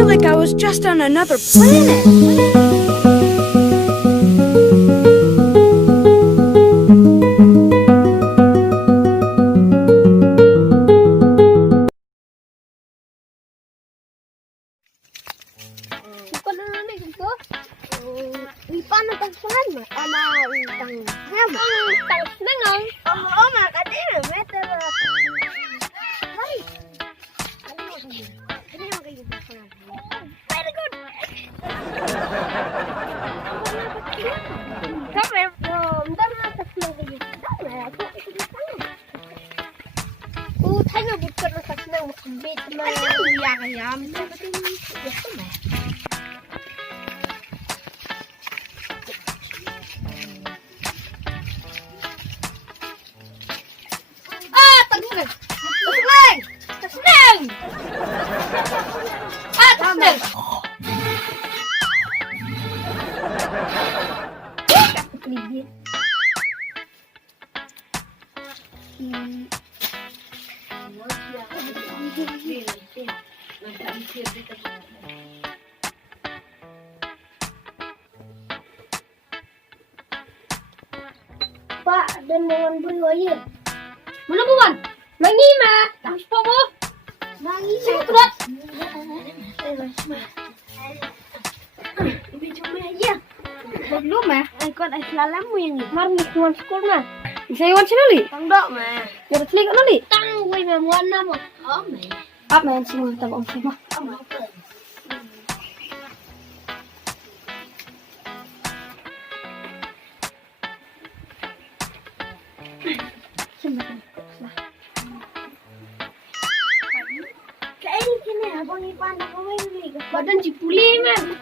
feel like I was just on another planet. Paano pagsungan mo? Tang oo, makadira. Metero. Hari. Ano mo kayo? Ano mo kayo pagsungan? Very good. Kami, dami na tatlong kayo. Dami, ako isang. Tayo bukod na tatlong makabit. Ay, kuya kaya. Gusto mo? Pak, dan bawan bulu aja. Mana buwan? Mangi ma. Tapos po mo. Mangi Sino tulat? Ibig mo aja. Belum ma. Ikut ay selalam mo yang Mar ni kuwan sekolah ma. Bisa iwan sino li? Tangdok ma. Jadi klik ano li? Tang way ma muan na mo. Oh ma. Apa yang semua kita om semua? Abang ipan ako may Badan cipuli man.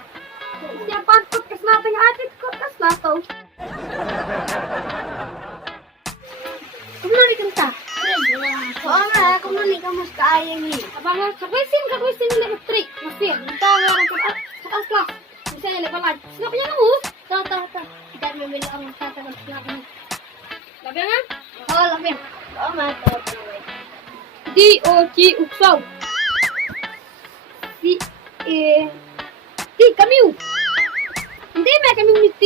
Siapa podcast natin atit podcast na to? Kumano ni kanta? Oo nga, kung nani ka mas kaayang ni. Abang kakwisin nila trik. Masih, kita nga lang sa taas class. Bisa nila pala. Sino kanya mo? Tahu. Kita memilih ang tatagal sila kami. Labi nga? Oo, labi. Oo nga, tahu. D-O-G uksaw. Kamiu. Hindi may kamiu ni T.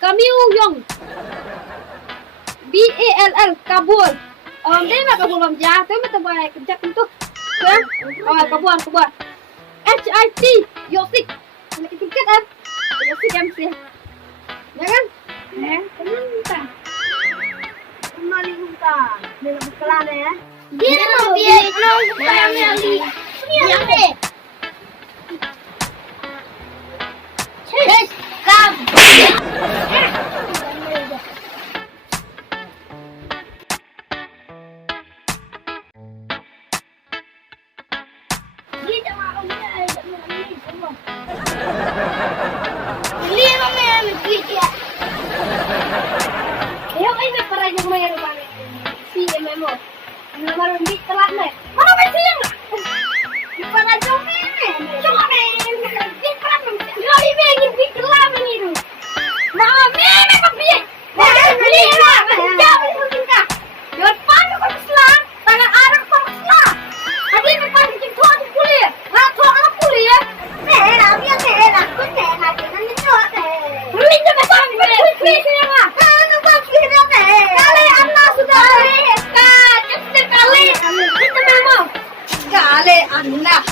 Kamiu yung. B-A-L-L. Kabul. Hindi may kabul bang dyan. Ito may tabay. Kajak nito. Kabul. H-I-T. Yosik. Nakitigkat ah. Yosik MC. Jangan. Kenapa? Kembali kita. Dengan berkelan ya. Dia mau biar. Ini Kam. Anak.